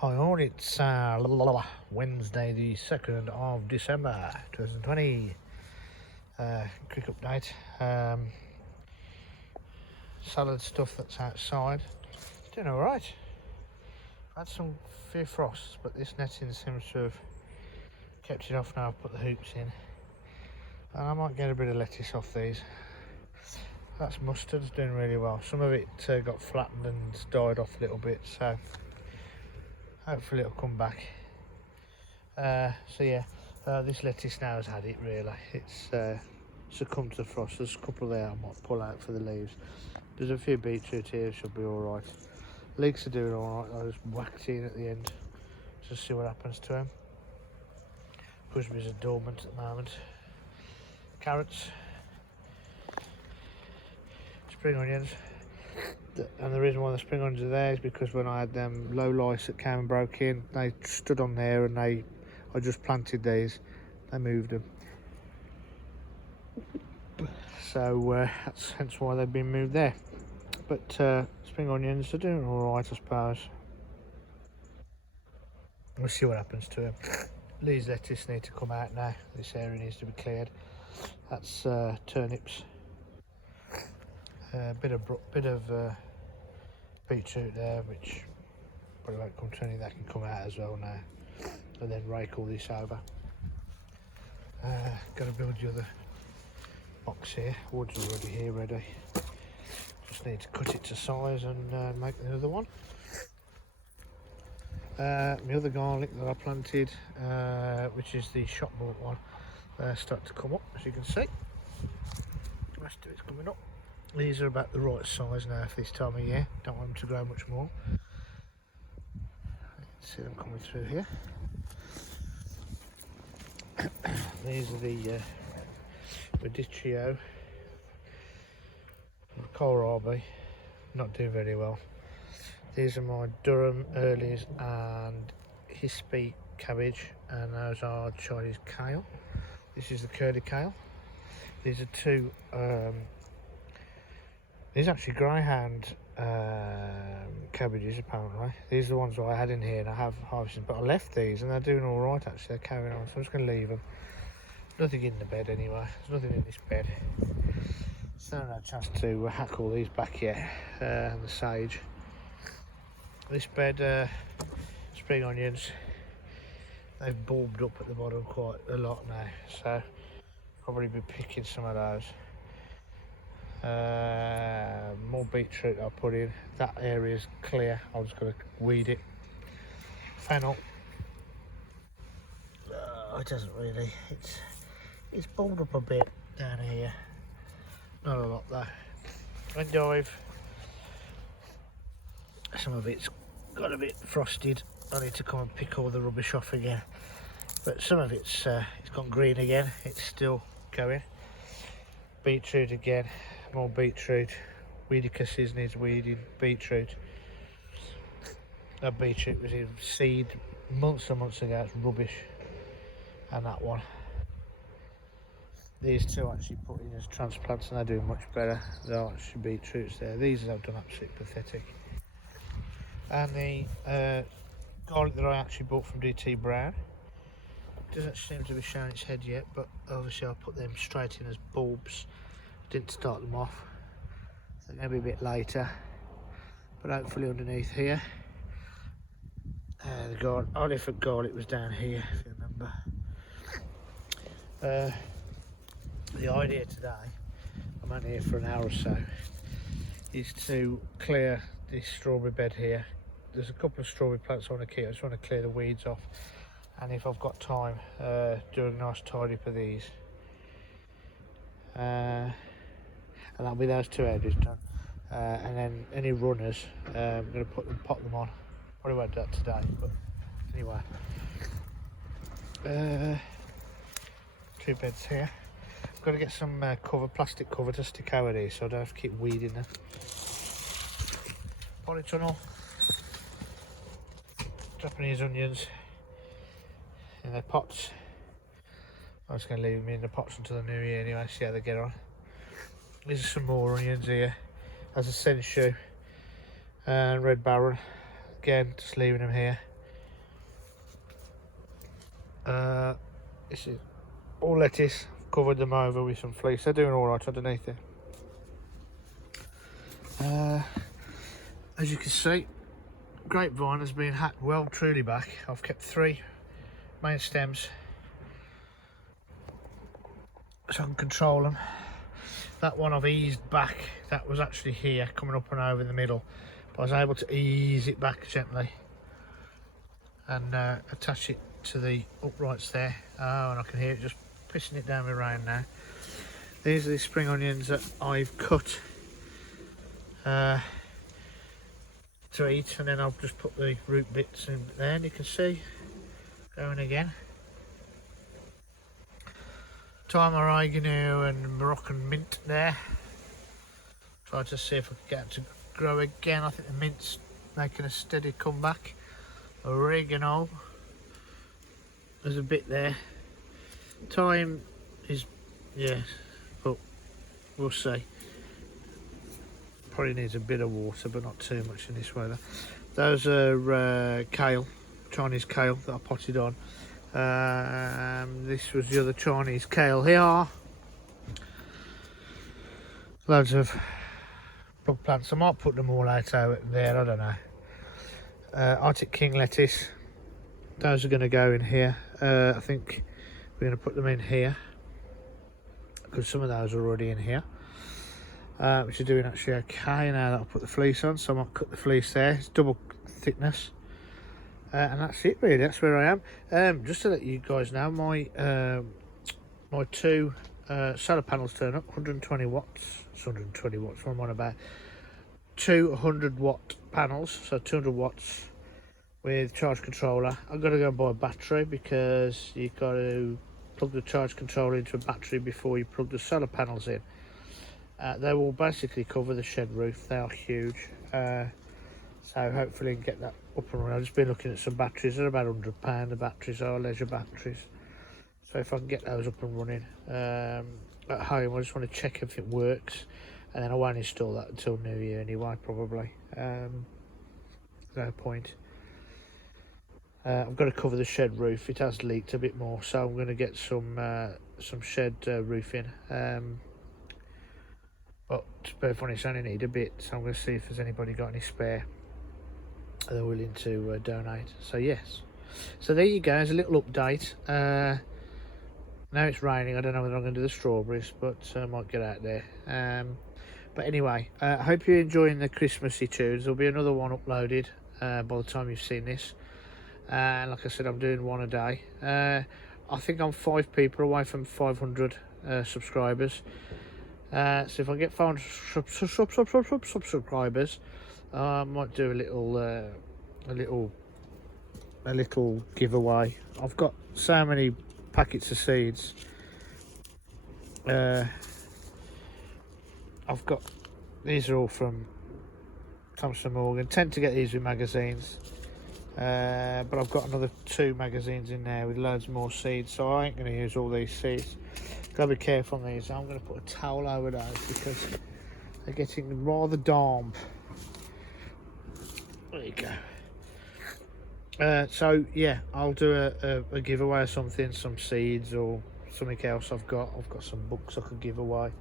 Hi all, it's Wednesday the 2nd of December 2020. Quick update. Salad stuff that's outside. It's doing alright. I've had some few frosts, but this netting seems to have kept it off now. I've put the hoops in. And I might get a bit of lettuce off these. That's mustard, it's doing really well. Some of it got flattened and died off a little bit, so hopefully it'll come back. So yeah, this lettuce now has had it really. It's succumbed to the frost. There's a couple there I might pull out for the leaves. There's a few beetroot here, should be alright. Leeks are doing alright, I just whacked in at the end. Just see what happens to them. Gooseberries are dormant at the moment. Carrots. Spring onions. And the reason why the spring onions are there is because when I had them low lice that came and broke in, they stood on there and I just planted these. They moved them. So that's hence why they've been moved there. But spring onions are doing alright, I suppose. We'll see what happens to them. These lettuce need to come out now. This area needs to be cleared. That's turnips. Bit of beetroot there, which probably won't come to any. That can come out as well now, and then rake all this over. Got to build the other box here. Wood's already here ready. Just need to cut it to size and make another one. The other garlic that I planted, which is the shop bought one, start to come up, as you can see. The rest of it's coming up. These are about the right size now for this time of year. Don't want them to grow much more. See them coming through here. These are the Beetroot, kohlrabi, not doing very well. These are my Durham earlies and hispy cabbage, and those are Chinese kale. This is the curly kale. These are two. These are actually greyhound cabbages apparently. These are the ones that I had in here and I have harvested, but I left these and they're doing all right actually. They're carrying on, so I'm just going to leave them. Nothing in the bed anyway. There's nothing in this bed. So I haven't had a chance to hack all these back yet. And the sage. This bed, spring onions. They've bulbed up at the bottom quite a lot now, so probably be picking some of those. More beetroot I'll put in. That area's clear. I'm just going to weed it. Fennel. It doesn't really. It's balled up a bit down here. Not a lot though. Endive. Some of it's got a bit frosted. I need to come and pick all the rubbish off again. But some of it's gone green again. It's still going. Beetroot again. More beetroot. Weedicuses needs weeding. Beetroot. That beetroot was in seed months and months ago. It's rubbish. And that one. These two actually put in as transplants and they're doing much better. There are actually beetroots there. These have done absolutely pathetic. And the garlic that I actually bought from DT Brown doesn't seem to be showing its head yet, but obviously I put them straight in as bulbs. Didn't start them off, so they're going to be a bit later, but hopefully underneath here. The garlic, olive garlic was down here, if you remember. The idea today, I'm only here for an hour or so, is to clear this strawberry bed here. There's a couple of strawberry plants I want to keep. I just want to clear the weeds off, and if I've got time, do a nice tidy up of these. And that'll be those two edges done. And then any runners, I'm going to pot them on. Probably won't do that today, but anyway. 2 beds here. I've got to get some plastic cover to stick over these so I don't have to keep weeding them. Polytunnel. Japanese onions in their pots. I'm just going to leave them in the pots until the new year anyway, see how they get on. These are some more onions here. As a sensu and red baron. Again, just leaving them here. This is all lettuce. Covered them over with some fleece. They're doing all right underneath it. As you can see, Grapevine has been hacked well truly back. I've kept 3 main stems so I can control them. That one I've eased back. That was actually here, coming up and over in the middle, but I was able to ease it back gently and attach it to the uprights there. Oh, and I can hear it just pissing it down the rain now. These are the spring onions that I've cut to eat, and then I'll just put the root bits in there, and you can see going again. Thyme, oregano and Moroccan mint there. Try to see if I can get it to grow again. I think the mint's making a steady comeback. Oregano, there's a bit there. Thyme is, yeah, but we'll see. Probably needs a bit of water, but not too much in this weather. Those are kale, Chinese kale that I potted on. This was the other Chinese kale here. Loads of bug plants. I might put them all out there, I don't know. Arctic King lettuce. Those are going to go in here. I think we're going to put them in here because some of those are already in here. Which are doing actually okay now that I'll put the fleece on, so I might cut the fleece there. It's double thickness, and that's it really. That's where I am. Just to let you guys know, my my 2 solar panels turn up 120 watts. It's 120 watts. What am I on about? 200 watt panels, so 200 watts with charge controller. I've got to go and buy a battery because you've got to plug the charge controller into a battery before you plug the solar panels in. They will basically cover the shed roof. They are huge, so hopefully I can get that up and running. I've just been looking at some batteries. They're about £100. The batteries are leisure batteries, so if I can get those up and running at home, I just want to check if it works, and then I won't install that until New Year anyway, probably. No point. I've got to cover the shed roof. It has leaked a bit more, so I'm going to get some shed roofing. But to be honest, I only need a bit, so I'm going to see if there's anybody got any spare they're willing to donate. So yes, so there you go. There's a little update. Now it's raining. I don't know whether I'm going to do the strawberries, but I might get out there. But anyway, I hope you're enjoying the Christmassy tunes. There'll be another one uploaded by the time you've seen this. And like I said, I'm doing one a day. I think I'm 5 people away from 500 subscribers. So if I get 500 subscribers, I might do a little giveaway. I've got so many packets of seeds. I've got, these are all from Thompson Morgan. Tend to get these with magazines, but I've got another 2 magazines in there with loads more seeds, so I ain't going to use all these seeds. Gotta be careful on these. I'm going to put a towel over those because they're getting rather damp. There you go. So yeah, I'll do a giveaway or something, some seeds or something else. I've got some books I could give away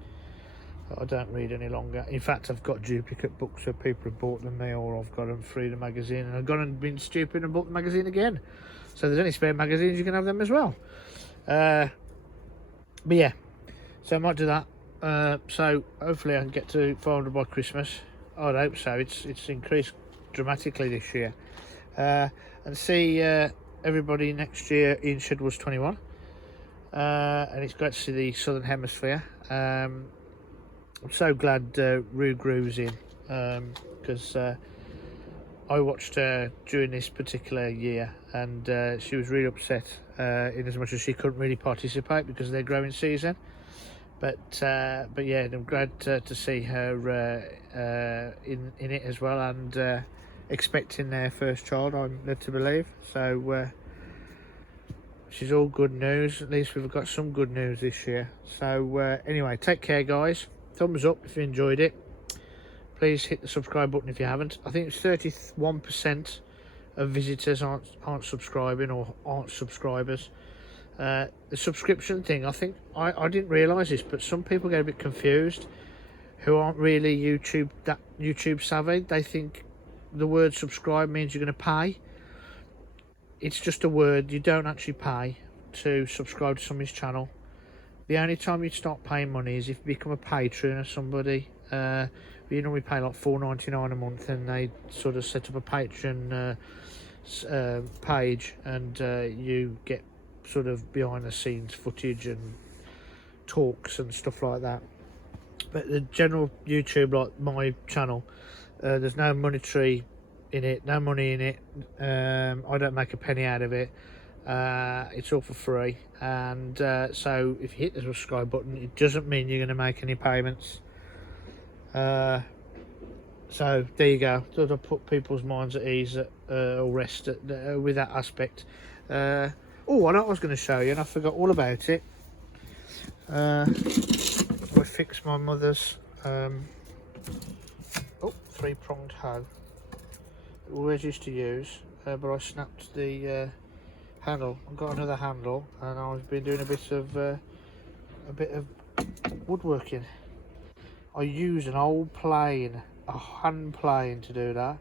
that I don't read any longer. In fact, I've got duplicate books where people have bought them me, or I've got them through the magazine, and I've gone and been stupid and bought the magazine again. So if there's any spare magazines, you can have them as well. But yeah, so I might do that. So hopefully I can get to 400 by Christmas. I'd hope so. It's increased dramatically this year. And see everybody next year in Shedwoods 21. And it's great to see the Southern Hemisphere. I'm so glad Rue Groove's in, because I watched her during this particular year, and she was really upset in as much as she couldn't really participate because of their growing season. But yeah, I'm glad to see her in it as well, and expecting their first child, I'm led to believe. So she's all good news. At least we've got some good news this year. So anyway, take care guys. Thumbs up if you enjoyed it. Please hit the subscribe button if you haven't. I think it's 31% of visitors aren't subscribing or aren't subscribers. The subscription thing, I think I didn't realise this, but some people get a bit confused who aren't really YouTube savvy. They think the word subscribe means you're going to pay. It's just a word. You don't actually pay to subscribe to somebody's channel. The only time you start paying money is if you become a patron of somebody. You normally pay like $4.99 a month, and they sort of set up a Patreon page, and you get sort of behind the scenes footage and talks and stuff like that. But the general YouTube, like my channel, there's no monetary in it, no money in it. I don't make a penny out of it. It's all for free, and so if you hit the subscribe button, it doesn't mean you're going to make any payments. So there you go. Sort of put people's minds at ease or rest with that aspect. Oh, I know what I was going to show you, and I forgot all about it. I fixed my mother's three-pronged hoe. Always used to use, but I snapped the handle. I've got another handle, and I've been doing a bit of woodworking. I use an old plane, a hand plane, to do that,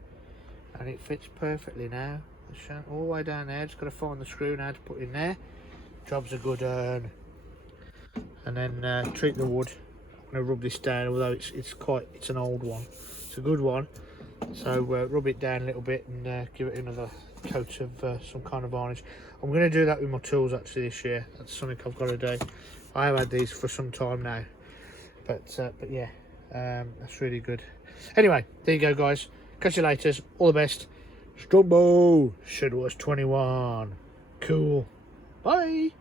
and it fits perfectly now. All the way down there. Just got to find the screw now to put in there. Job's a good earn. And then treat the wood. I'm going to rub this down, although it's an old one. It's a good one. So rub it down a little bit and give it another coat of some kind of varnish. I'm going to do that with my tools actually this year. That's something I've got to do. I have had these for some time now, but yeah, that's really good. Anyway, there you go, guys. Catch you later. All the best. Strongbow. Said was 21. Cool. Bye.